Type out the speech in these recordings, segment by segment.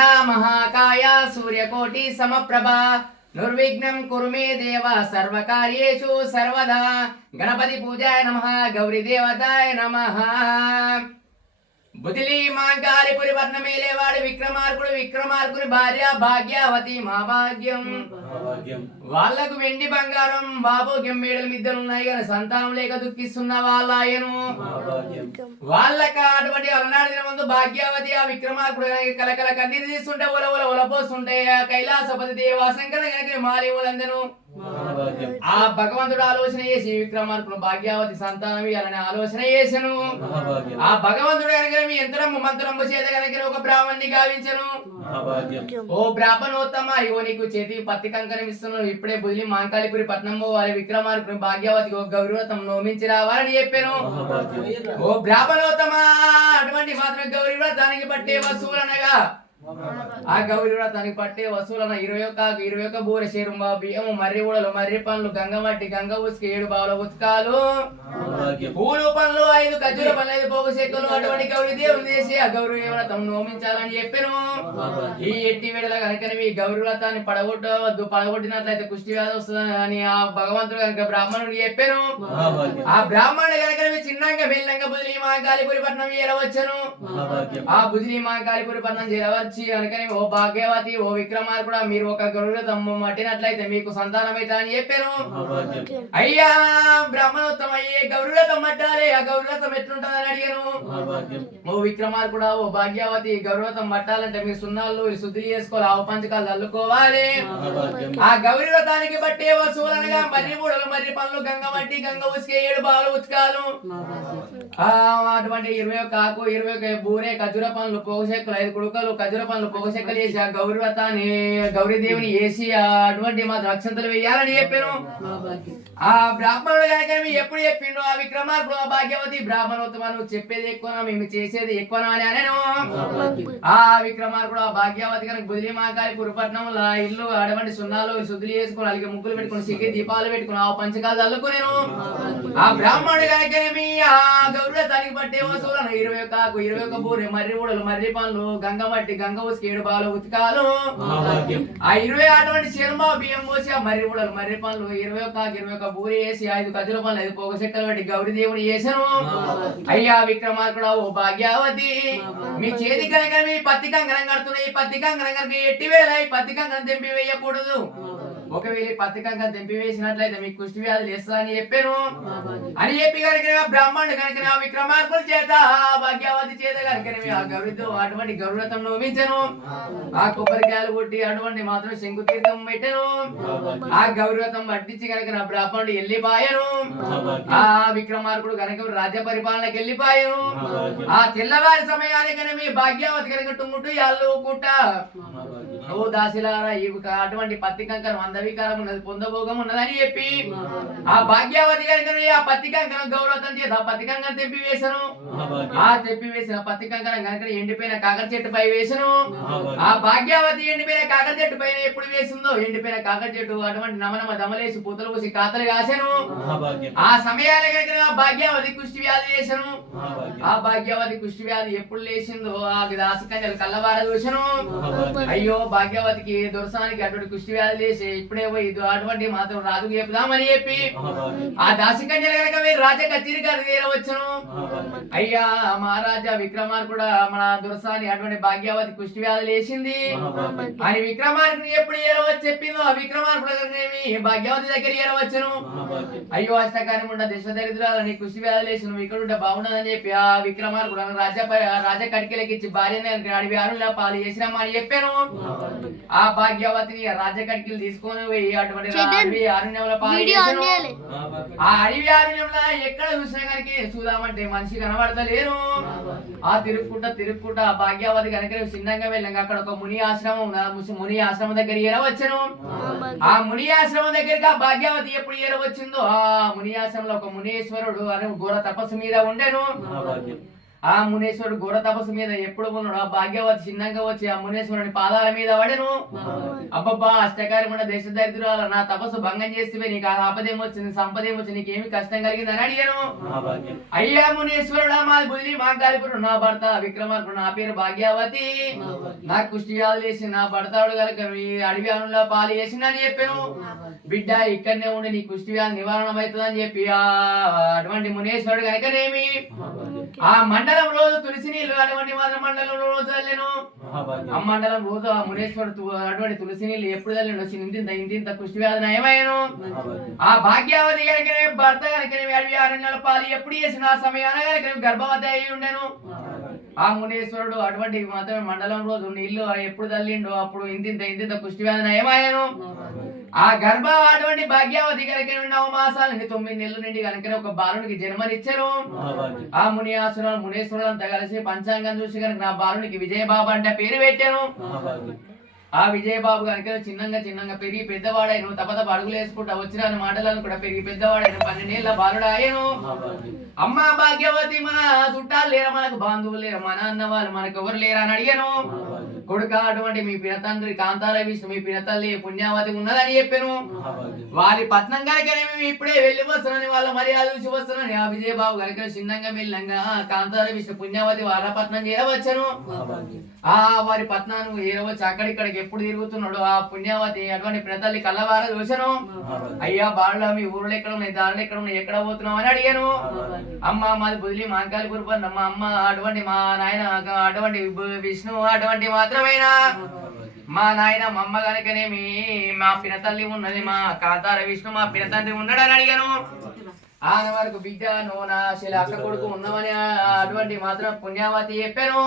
महाकाया सूर्यकोटिसमप्रभा। निर्विघ्नं कुरु मे देव सर्वकार्येषु सर्वदा। गणपतिपूजाय नमः गौरीदेवताय नमः। బుదిలి మాంకాలిపురి వర్ణమేలేవాడు విక్రమార్కుడు విక్రమార్కుని భార్య భాగ్యావతి మా భాగ్యం. వాళ్ళకు వెండి బంగారం బాబు గెంబేడల మిద్దలు ఉన్నాయి కానీ సంతానం లేక దుఃఖిస్తున్న వాళ్ళాయను. వాళ్ళక అటువంటి అలనాడు దిన ముందు భాగ్యావతి ఆ విక్రమార్కుడు కలకల కన్నీరు తీస్తుంటే ఒల ఒల ఒలపోస్తుంటే కైలాసపతి దేవాశంకర గనక మాలి భాగ్యం ఆ భగవంతుడు ఆలోచన చేసి విక్రమార్కుడు భాగ్యావతి సంతానం ఇవ్వాలని ఆలోచన మహాభాగ్యం. ఆ భగవంతుడు కనుక మీ యంత్రము మంత్రము చేత కనుక ఒక బ్రాహ్మణ్ణి గావించను. ఓ బ్రాహ్మణోత్తమ ఇగో నీకు చేతికి పత్తి కంకణం ఇస్తున్నాను. ఇప్పుడే బుదిలి మాంకాళిపురి పట్నం వారి విక్రమార్కుడు భాగ్యవతి ఓ గౌరవతం నోమించి రావాలని చెప్పాను. ఓ బ్రాహ్మణోత్తమ అటువంటి మాత్రం గౌరీ వ్రతానికి పట్టే వస్తువులనగా ఆ గౌరీరా వ్రతానికి పట్టే వస్తువులను ఇరవై ఒక్క ఇరవై ఒక్క బూర చేరుంబా బియ్యము మర్రి ఊడలు మర్రి పండ్లు గంగ మట్టి గంగ ఉసుక ఏడు బావుల ఉతకాలు. పూలు పండ్లు ఐదు ఖర్జూర పండ్లు ఐదు పోగు చెక్కులు అటువంటి గౌరీ దేవుని చేసి ఆ గౌరీ వ్రతం నోమించాలని చెప్పాను. ఈ ఎట్టి వేళ కనుక ఈ గౌరీ వ్రతాన్ని పడగొట్టవద్దు పడగొట్టినట్లయితే కుష్టి వ్యాధి వస్తుంది అని ఆ భగవంతుడు కనుక బ్రాహ్మణుడు చెప్పాను. ఆ బ్రాహ్మణుడు కనుక చిన్నంగా మెల్లంగా బుదిలి మహాకాళిపురి పట్నం చేరవచ్చును. ఆ బుదిలి మహాకాళిపురి పట్నం చేరవచ్చి అనుకని ఓ భాగ్యవతి ఓ విక్రమార్కుడు మీరు ఒక గరుడు తమ్ము మట్టినట్లయితే మీకు సంతానం అయితే అని చెప్పాను అయ్యా బ్రాహ్మణోత్తమ అయ్యే గౌరవతం పట్టాలి. ఆ గౌరవతం ఎట్లుంటుందని అడిగాను. ఓ విక్రమార్కుడా ఓ భాగ్యవతి గౌరవతం పట్టాలంటే మీరు సున్నాళ్ళు శుద్ధి చేసుకోవాలి. ఆవు పంచకాలు చల్లుకోవాలి. మహాభాగ్యం ఆ గౌరీ వ్రతానికి బట్టే వసూలనగా మర్రి బూడలు మర్రి పనులు గంగ మట్టి గంగ ఉసుకే ఏడు బాలు ఉతకాలు. ఆ అటువంటి ఇరవై ఒక ఆకు ఇరవై ఒక బూరే ఖజుర పనులు పొగశెక్కలు ఐదు కుడుకలు ఖజుర పనులు పొగశెక్కలు వేసి ఆ గౌరీ వ్రతాన్ని గౌరీ దేవుని వేసి ఆ అటువంటి మా రక్షంతలు వేయాలని చెప్పాను. ఆ బ్రాహ్మణుడు కనుక మీ ఎప్పుడు చెప్పిండు ఆ విక్రమార్కుడు ఆ భాగ్యవతి బ్రాహ్మణోత్తమ నువ్వు చెప్పేది ఎక్కువ మేము చేసేది ఎక్కువ అని అనేను. ఆ విక్రమార్కుడు ఆ భాగ్యవతి కనుక బుదిలి మాకాలి పురపట్నంలో ఇల్లు అటువంటి సున్నాలు శుద్ధులు చేసుకుని అలాగే ముగ్గులు పెట్టుకుని సిగ్గి దీపాలు పెట్టుకుని ఆ పంచకాలు చల్లుకునేను. ఆ బ్రాహ్మణుడు కనుకనేమి ఆ గౌరవ తనకి పట్టే వస్తువులను ఇరవై ఒక ఆకు ఇరవై ఒక బూరె మర్రి బూడలు మర్రి పండ్లు గంగ మట్టి గంగ ఉసుకి ఏడు బాలు ఉతకాలు. ఆ ఇరవై అటువంటి శర్మ బియ్యం పోసి ఆ మర్రి బుడలు మర్రి పండ్లు ఇరవై ఒక ఇరవై ఒక బూరి వేసి ఐదు ఖజుల పండ్లు ఐదు పోగ చెక్కలు పెట్టి గౌరీ దేవుని చేశాను అయ్యా విక్రమార్కుడు ఓ భాగ్యావతి. మీ చేతి కనుక మీ పత్తి కంకణం కడుతున్నాయి ఈ పత్తి కంకణం కనుక ఎట్టి వేళ ఈ పత్తి కంకణం తెంపి వేయకూడదు. ఒకవేళ ఈ పత్తి కంకణం తెంపి వేసినట్లయితే మీకు కుష్టి వ్యాధులు అని చెప్పాను. అని చెప్పి కనుక బ్రాహ్మణుడు కనుక ఆ విక్రమార్కుల చేత భాగ్యావతి చేత కనుక ఆ గౌరితో అటువంటి గౌరవతం నోమించను ఆ కొబ్బరికాయలు కొట్టి అటువంటి మాత్రం శంకు తీర్థం పెట్టాను ఆ గౌరవతం పట్టించి కనుక నా బ్రాహ్మణుడు వెళ్ళిపోయాను. ఆ విక్రమార్కుడు కనుక రాజ్య పరిపాలనకి వెళ్ళిపోయాను. ఆ తెల్లవారి సమయానికి మీ భాగ్యావతి కనుక టుంగుట్టు యాళ్ళు కూట ఓ దాసిలారా ఈ అటువంటి పత్తి కంకణం అందవికారం ఉన్నది పొందభోగం ఉన్నదని చెప్పి ఆ భాగ్యావతి కనుక ఆ పత్తి కంకణం గౌరవం చేత ఆ పత్తి కంకణం తెప్పి వేసను ఆ తెప్పి వేసిన పత్తి కంకణం కనుక ఎండిపోయిన కాకర చెట్టు పై వేసను ఆ భాగ్యావతి ఎండిపోయిన కాకర చెట్టు పైన ఎప్పుడు వేసిందో? ఎండిపోయిన కాకర చెట్టు అటువంటి నమనమ దమలేసి పూతలు పూసి కాతలు మహాభాగ్యం. ఆ సమయాల కనుక ఆ భాగ్యావతి కుష్టి వ్యాధి మహాభాగ్యం. ఆ భాగ్యవతి కుష్టి వ్యాధి ఎప్పుడు లేచిందో? ఆ దాసకన్యలు కళ్ళవార మహాభాగ్యం. అయ్యో భాగ్యవతికి దురసానికి అటువంటి కుష్టి వ్యాధి లేచి ఇప్పుడే పోయి అటువంటి మాత్రం రాజుకు చెప్పుదామని చెప్పి ఆ దాసకన్యలు కనుక మీరు రాజ కచేరి గారి తీరవచ్చును. అయ్యా మహారాజా విక్రమార్కుడు మన దురసాని అటువంటి భాగ్యవతి కుష్టి వ్యాధి లేచింది మహాభాగ్యం. అని విక్రమార్కుడు ఎప్పుడు ఏరవచ్చు చెప్పిందో ఆ విక్రమార్కుడు భాగ్యవతి దగ్గర ఏరవచ్చును అయ్యో అష్టకారం ఉండ దేశ దరిద్రాలని కృషి వ్యాధులేసి నువ్వు ఇక్కడ ఉంటే బాగుండదని చెప్పి ఆ విక్రమార్కుడు అన్న రాజ రాజ కటికలకి ఇచ్చి భార్యని అడివి అరుణ పాలు చేసినామా అని చెప్పాను. ఆ భాగ్యవతిని ఆ రాజ కటికలు తీసుకొని పోయి అటువంటి అడవి అరణ్యంలో ఆ అడవి అరణ్యంలో ఎక్కడ చూసినా కనుక చూద్దామంటే మనిషి కనబడతలేరు. ఆ తిరుక్కుంటా తిరుక్కుంటా ఆ భాగ్యవతి కనుక చిన్నగా వెళ్ళాక అక్కడ ఒక ముని ఆశ్రమం ముని ఆశ్రమం దగ్గర ఏరవచ్చును ఆ ముని ఆశ్రమం దగ్గరికి ఆ భాగ్యవతి ఎప్పుడు ఏరవచ్చిందో ఆ ముని ఆశ్రమంలో ఒక మునీశ్వరుడు అని ఘోర తపస్సు మీద ఉండెను. ఆ మునేశ్వరుడు ఘోర తపస్సు మీద ఎప్పుడు ఉన్నాడు ఆ భాగ్యవతి చిన్నంగా వచ్చి ఆ మునేశ్వరుని పాదాల మీద పడెను. అబ్బబ్బా అష్టకారి మన దేశ దరిద్రాల నా తపస్సు భంగం చేస్తే నీకు ఆ ఆపదేం వచ్చింది సంపదేం వచ్చింది నీకేమి కష్టం కలిగింది అని అడిగాను అయ్యా మునేశ్వరుడా మాది బుదిరి మాంకాలిపురం నా భర్త విక్రమార్కుడు నా పేరు భాగ్యావతి. నా కుష్టియాలు చేసి నా భర్తాడు కనుక ఈ అడవి అనులో పాలు చేసిన అని చెప్పాను బిడ్డ ఇక్కడనే ఉండి నీ కుష్టి వ్యాధి నివారణ అవుతుందని చెప్పి ఆ అటువంటి మునేశ్వరుడు కనుకనేమి. ఆ మండలం రోజు తులసి నీళ్ళు అటువంటి మాత్రం మండలం రోజు మహాభాగ్యం. ఆ మండలం రోజు ఆ మునేశ్వరుడు అటువంటి తులసి నీళ్ళు ఎప్పుడు వెళ్ళిండు ఇంతింత ఇంతింత కుష్టి వ్యాధి నయమయ్యాను. ఆ భాగ్యావతి కనుకనే భర్త కనుకనే అడవి అరణ్యాల పాలు ఎప్పుడు చేసిన ఆ సమయాన కనుక గర్భవతి అయి ఉండెను. ఆ మునీశ్వరుడు అటువంటి మాత్రమే మండలం రోజు నీళ్ళు ఎప్పుడు తల్లిండు అప్పుడు ఇంతింత ఇంతింత కుష్టి వ్యాధి నయమాయను ఆ గర్భ అటువంటి భాగ్యావతి కనుక నవ మాసాలని తొమ్మిది నెలల నుండి కనుక ఒక బాలునికి జన్మనిచ్చారు. ఆ మునియాసురులు మునీశ్వరులు అంతా కలిసి పంచాంగం చూసి కనుక నా బాలునికి విజయబాబు అంటే పేరు పెట్టాను ఆ విజయబాబు కనుక చిన్నంగా చిన్నంగా పెరిగి పెద్దవాడాయను తప తప అడుగులు వేసుకుంటా వచ్చిన మాటలను కూడా పెరిగి పెద్దవాడాయను పన్నెండేళ్ళ బాలుడు మహాభాగ్యం. అమ్మ భాగ్యవతి మన చుట్టాలు లేరా? మనకు బాంధువులు లేరా? మన అన్న వాళ్ళు మనకు ఎవరు లేరా? అని అడిగాను. కొడుక అటువంటి మీ పినతండ్రి కాంతార విష్ణు మీ పినతల్లి పుణ్యావతి ఉన్నదని చెప్పాను. వారి పట్నం కనుకనే మేము ఇప్పుడే వెళ్ళి వస్తున్నాని వాళ్ళ మర్యాద చూసి వస్తున్నాని ఆ విజయబాబు కనుక చిన్నంగా మెల్లంగా కాంతార విష్ణు పుణ్యావతి వాళ్ళ పట్నం చేరవచ్చాను ఆ వారి పట్నాన్ని ఏరవచ్చు అక్కడిక్కడికి ఎప్పుడు తిరుగుతున్నాడు ఆ పుణ్యావతి అటువంటి పినతల్లి కళ్ళవార చూశాను. అయ్యా బాడులో మీ ఊర్లో ఎక్కడ ఉన్నాయి దారిలో ఎక్కడ ఉన్నాయి ఎక్కడ పోతున్నావు అని అడిగాను. అమ్మ మాది బుదిలి మాంకాలిపూర్ పన్న మా అమ్మ అటువంటి మా నాయన అటువంటి విష్ణు అటువంటి మాత్రమేనా మా నాయన మా అమ్మ కనుకనేమి మా పినతల్లి ఉన్నది మా కాంతార విష్ణు మా పినతండ్రి ఉన్నాడని అడిగాను. ఆయన వరకు బిడ్డ నువ్వు నా శిల అక్క కొడుకు ఉన్నామని అటువంటి మాత్రం పుణ్యావతి చెప్పాను.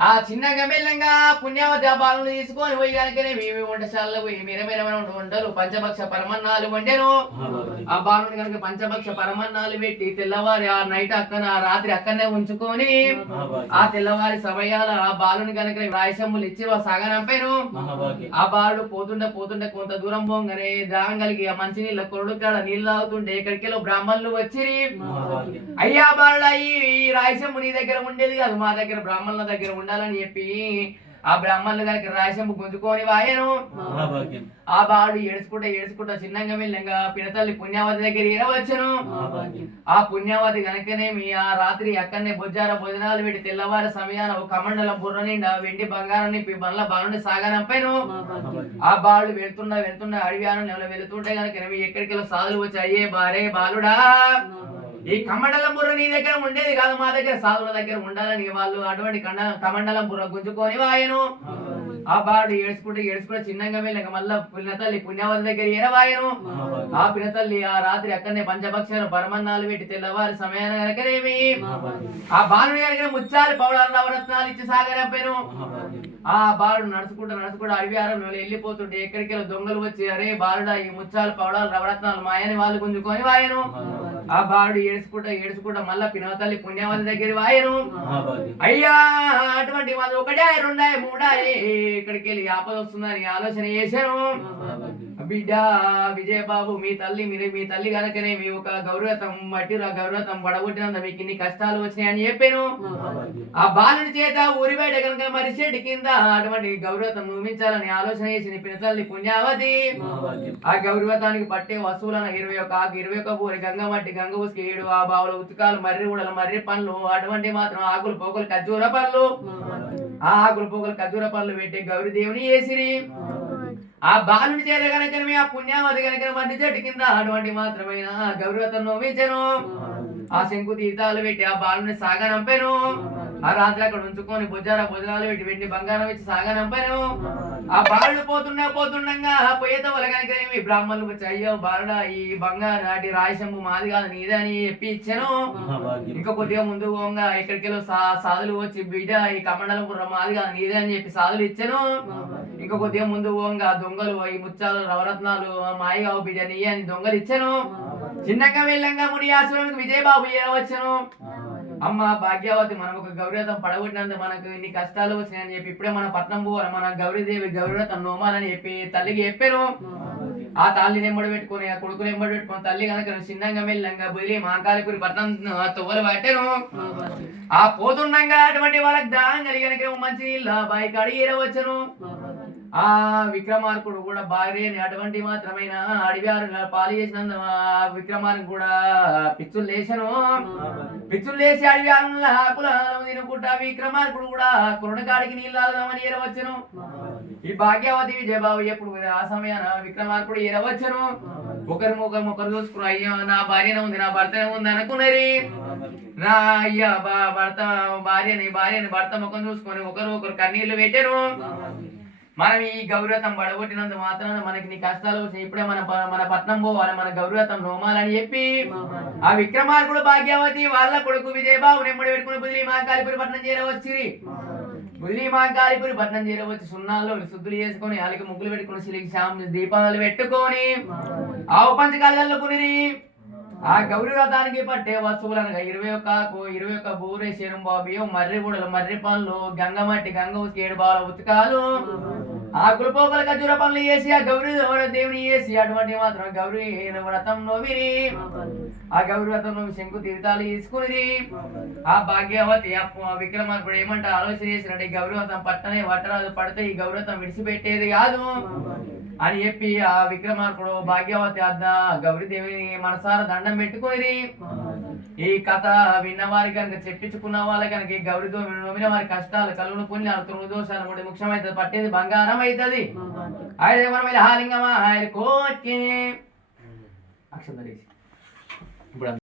ఆ చిన్నగా మెల్లంగా పుణ్యావతి బాలను తీసుకొని పోయి కనుకనే మేము వంటశాలలో పోయి మీర మీర వంటలు పంచభక్ష పరమన్నాలు వండాను. ఆ బాలుని కనుక పంచభక్ష పరమన్నాలు పెట్టి తెల్లవారి ఆ నైట్ అక్కన ఆ రాత్రి అక్కడనే ఉంచుకొని ఆ తెల్లవారి సమయాల ఆ బాలుని కనుక రాయసమ్ములు ఇచ్చి సాగనంపాను. ఆ బాలుడు పోతుండే పోతుండే కొంత దూరం పోగానే దాహం కలిగి ఆ మంచి నీళ్ళ కొరడు కాడ నీళ్ళు తాగుతుంటే ఎక్కడికెళ్ళో బ్రాహ్మణులు వచ్చిరి. అయ్యా బాలుడా ఈ రాయసమ్ము నీ దగ్గర ఉండేది కాదు మా దగ్గర బ్రాహ్మణుల దగ్గర ఉండాలని చెప్పి ఆ బ్రాహ్మణులు కనుక రాయసమ్ము గుంజుకొని వాయను ఆ బాలుడు ఏడుచుకుంటా ఏడుచుకుంటా చిన్నంగా మెల్లంగా పినతల్లి పుణ్యావతి దగ్గర ఇరవచ్చును ఆ పుణ్యావతి కనుకనే మీ ఆ రాత్రి అక్కడనే బొజ్జార భోజనాలు పెట్టి తెల్లవారి సమయాన ఒక కమండలం బుర్ర నిండా వెండి బంగారం నింపి బండ్ల బాలుని సాగనంపాను. ఆ బాలుడు వెళ్తున్నా వెళ్తున్నా అడిగాను నెల వెళ్తుంటే కనుక ఎక్కడికి సాధులు వచ్చి అయ్యే బారే బాలుడా! ఈ కమండలం బుర్ర నీ దగ్గర ఉండేది కాదు మా దగ్గర సాధుల దగ్గర ఉండాలని వాళ్ళు అటువంటి కండ కమండలం బుర్ర గుంజుకొని వాయను. ఆ బాలుడు ఏడ్చుకుంటూ ఏడ్చుకుంటూ చిన్నంగా వెళ్ళక మళ్ళా పినతల్లి పుణ్యావతి దగ్గర ఎరవాయను ఆ పినతల్లి ఆ రాత్రి అక్కడనే పంచభక్షాలు పరమన్నాలు పెట్టి తెల్లవారి సమయాన కనుకనేమి ఆ బాలుని కనుక ముత్యాలు పౌడాలు నవరత్నాలు ఇచ్చి సాగరంపాను. ఆ బాలుడు నడుచుకుంటూ నడుచుకుంటూ అడవి ఆరంలో వెళ్ళిపోతుంటే ఎక్కడికి దొంగలు వచ్చి అరే బాలుడా ఈ ముత్యాలు పౌడాలు నవరత్నాలు మాయని వాళ్ళు గుంజుకొని వాయను. ఆ బాలుడు ఏడ్చుకుంటా ఏడ్చుకుంటా మళ్ళా పినతల్లి పుణ్యావతి దగ్గర వాయను. అయ్యా అటువంటి మాది ఒకటే రెండాయి మూడాయి ఇక్కడికి వెళ్ళి ఆపద వస్తుందని ఆలోచన చేశాను. బిడ్డ విజయబాబు మీ తల్లి మీరు మీ తల్లి కనుకనే మీ ఒక గౌరవతం బట్టి ఆ గౌరవతం పడగొట్టినంత మీకు ఇన్ని కష్టాలు వచ్చినాయని చెప్పాను. ఆ బాలుని చేత ఊరి బయట కనుక మరి చెట్టు కింద అటువంటి గౌరవతం నిర్మించాలని ఆలోచన చేసి నీ పినతల్లి పుణ్యావతి. ఆ గౌరవతానికి పట్టే వస్తువులను ఇరవై ఒక ఆకు ఇరవై ఒక పూరి గంగ మట్టి గంగ ఉసుక ఏడు ఆ బావుల ఉతకాలు మర్రి ఉడలు మర్రి పండ్లు అటువంటి మాత్రం ఆకులు పోకలు ఖర్జూర పళ్ళు ఆ ఆకులు పోకలు ఖర్జూర పళ్ళు పెట్టి గౌరీ దేవుని వేసిరి ఆ బాలుని చేత కనుక ఆ పుణ్యావతి కనుక మధ్య చెట్టు కింద అటువంటి మాత్రమైన? గౌరవతం నోవించను. ఆ. శంకు తీర్థాలు పెట్టి ఆ బాలుని సాగనంపాను. ఆ రాత్రి అక్కడ ఉంచుకొని భుజాల భుజనాలు పెట్టి వెండి బంగారం ఇచ్చి సాగనంపాను ఆ బాలుడు పోతున్నా పోతుండగా పోయేత కనుక ఏమి? బ్రాహ్మణులు వచ్చి అయ్యో బాలుడా ఈ బంగారు నాటి రాయశంపు మాది కాదు నీదే అని చెప్పి ఇచ్చాను. ఇంకా కొద్దిగా ముందు పోగా ఎక్కడికెళ్ళో సా సాధులు వచ్చి బిడ్డ ఈ కమండలం బుర్ర మాది కాదు నీదే అని చెప్పి సాధులు ఇచ్చాను. ఇంకా కొద్దిగా ముందు పోగా దొంగలు ఈ ముత్యాలు నవరత్నాలు మాయగావు బిడ్డ నీ అని దొంగలు ఇచ్చాను. చిన్నగా వెళ్ళంగా ముడి ఆశ్రమానికి విజయబాబు వచ్చాను అమ్మ భాగ్యవతి మనం ఒక గౌరవతం పడగొట్టినందుకు మనకు ఇన్ని కష్టాలు వచ్చినాయని చెప్పి ఇప్పుడే మన పట్నం పోవాలి. మన గౌరీదేవి గౌరవతం నోమాలని చెప్పి తల్లికి చెప్పాను ఆ తల్లిని ఎంబడి పెట్టుకుని ఆ కొడుకుని ఎంబడి పెట్టుకొని తల్లి కనుక చిన్నంగా మెల్లంగా బుదిలి మాంకాలిపురి పట్నం తొవ్వలు పట్టాను ఆ పోతుండగా అటువంటి వాళ్ళకి దాహం కలిగిన మంచి నీళ్ళ బాయి కడిగి ఏరవచ్చును ఆ విక్రమార్కుడు కూడా భార్యని అటువంటి మాత్రమైన? అడివారు పాలు చేసినందు ఆ విక్రమార్కు కూడా పిచ్చులు లేచను. పిచ్చులు లేచి అడిగారు కులాలను తినుకుంటా విక్రమార్కుడు కూడా కురణకాడికి నీళ్ళని ఏరవచ్చును. ఈ భాగ్యవతి విజయబాబు ఎప్పుడు ఆ సమయాన విక్రమార్కుడు ఏరవచ్చును. ఒకరి ముఖం ఒకరు చూసుకుని అయ్యో నా భార్యనే ఉంది నా భర్తనే ఉంది అనుకున్నది నా అయ్యా బా- భర్త భార్యని భార్యని భర్త ముఖం చూసుకొని ఒకరు ఒకరు కన్నీళ్ళు పెట్టారు మనం ఈ గౌరవతం పడగొట్టినందు మాత్రాన మనకి నీ కష్టాలు వచ్చినాయి. ఇప్పుడే మన మన పట్నం పోవాలి మన గౌరవతం నోమాలని చెప్పి ఆ విక్రమార్కుడు భాగ్యవతి వాళ్ళ కొడుకు విజయబాబు నెమ్మడి పెట్టుకుని బుదిలి మహాకాళిపురి పట్నం చేరవచ్చిరి బుదిలి మహాకాళిపురి పట్నం చేరవచ్చి సున్నాల్లో శుద్ధులు చేసుకొని వాళ్ళకి ముగ్గులు పెట్టుకుని సిలికి శామ్ దీపాలు పెట్టుకొని ఆవు పంచకాలలో కొనిరి ఆ గౌరీ రథానికి పట్టే వస్తువులు అనగా ఇరవై ఒక్క ఆకు ఇరవై ఒక్క బూరె శరం బియ్యం మర్రి బుడలు మర్రి పనులు గంగమట్టి గంగ ఉతికి ఏడు బాల ఉతకాలు. ఆ కులపోకల ఖజూర పనులు వేసి ఆ గౌరీ దేవుని వేసి అటువంటి మాత్రం గౌరీ వ్రతంలో విని ఆ గౌరీ వ్రతంలో శంకు తీర్థాలు తీసుకుని ఆ భాగ్యవతి ఆ విక్రమార్కుడు ఏమంటే ఆలోచన చేసినట్టు ఈ గౌరీ వ్రతం పట్టనే వట్టరాదు పడితే ఈ గౌరీ వ్రతం విడిచిపెట్టేది కాదు. అని చెప్పి ఆ విక్రమార్కుడు భాగ్యవతి అద్ద గౌరీదేవిని మనసారా దండం పెట్టుకొని ఈ కథ విన్న వారికి కనుక చెప్పించుకున్న వాళ్ళకి కనుక ఈ గౌరీతో నమ్మిన వారి కష్టాలు కలుగును పుణ్యాలు తొమ్మిది దోషాలు మూడు ముఖ్యమైతుంది పట్టేది బంగారం అవుతుంది ఆయన మనం హాలింగమా ఆయన ఇప్పుడు